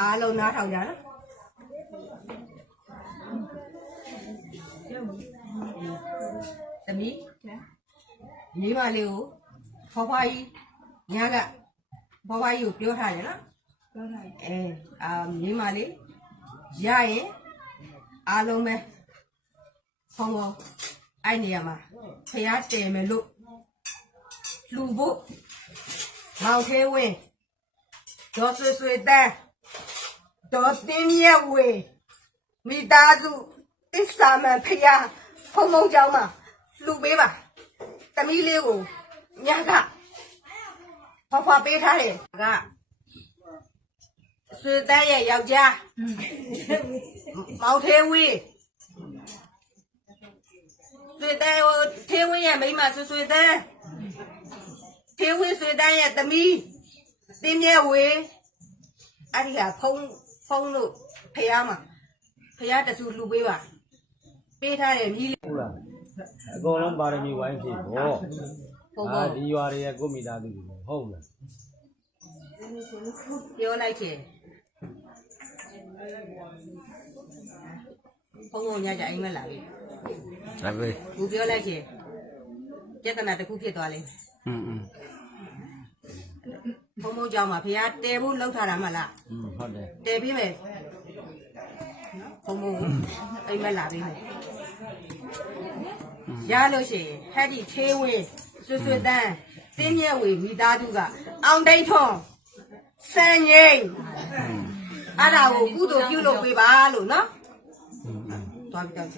အားလုံးနားထောင်ကြနော်သမီးမိမလေးကိုဖွားဖွားကြီးညာကဖွားဖွားကြီးကိုပြောထားတယ်နော်ပြောထားမိမလေးရရင်အားလုံးပဲဖုံဖုံအဲ့နေရာမှာဖျားတယ်မယ်လို့လူဖို့မောင်သေးဝင်းဒေါ်ဆွေတန်းဒေါ်တင်းမြတ်ဝေမိသားစုအစ္စာမန်ဖျားဖုံဖုံကြောင်းမှာလူပေးပါသမီးလေးကိုညကဖွားဖွားပေးထားတယ်ကဆွေတန်းရဲ့ယောက်ျားမောင်သေးဝင်းဆွေတန်းသေးဝင်းရဲ့မိန်းမဆွေတန်းသေးဝင်းဆွေတန်းရဲ့သမီးတင်းမြဲဝေအဲ့ဒီဟာဖုံးလို့ဖျားမှာဖျားတဆူလှူပေးပါပေးထားတယ်မြည်လေးဟုတ်လားအကုန်လုံးပါရမီဝိုင်းဖြစ်ပေါ့ဒီရွာတွေရဲ့ကိုမိသားစုတွေဟုတ်လားပြောလိုက်ချင်ဖုံညကြအိမ်မလာဘူးဒါပဲဘူးပြောလိုက်ချင်ပြဿနာတစ်ခုဖြစ်သွားလိမ့်ဖုံကြောင်မှာဖះတဲဖို့လှုပ်ထားတာမလားဟုတ်တယ်တဲပြီးမယ်ဖုံအိမ်မလာပြီးမယ်ရလို့ရှိရင်ဟဲ့ဒီသေးဝင်းဆွေတန်းတင်းမြဲဝေမိသားစုကအောင်တိတ်ထွန်စံငိမ့်အဲ့ဒါကိုကုသိုလ်ပြုလုပ်ပေးပါလို့နော်သွားပြီးတော့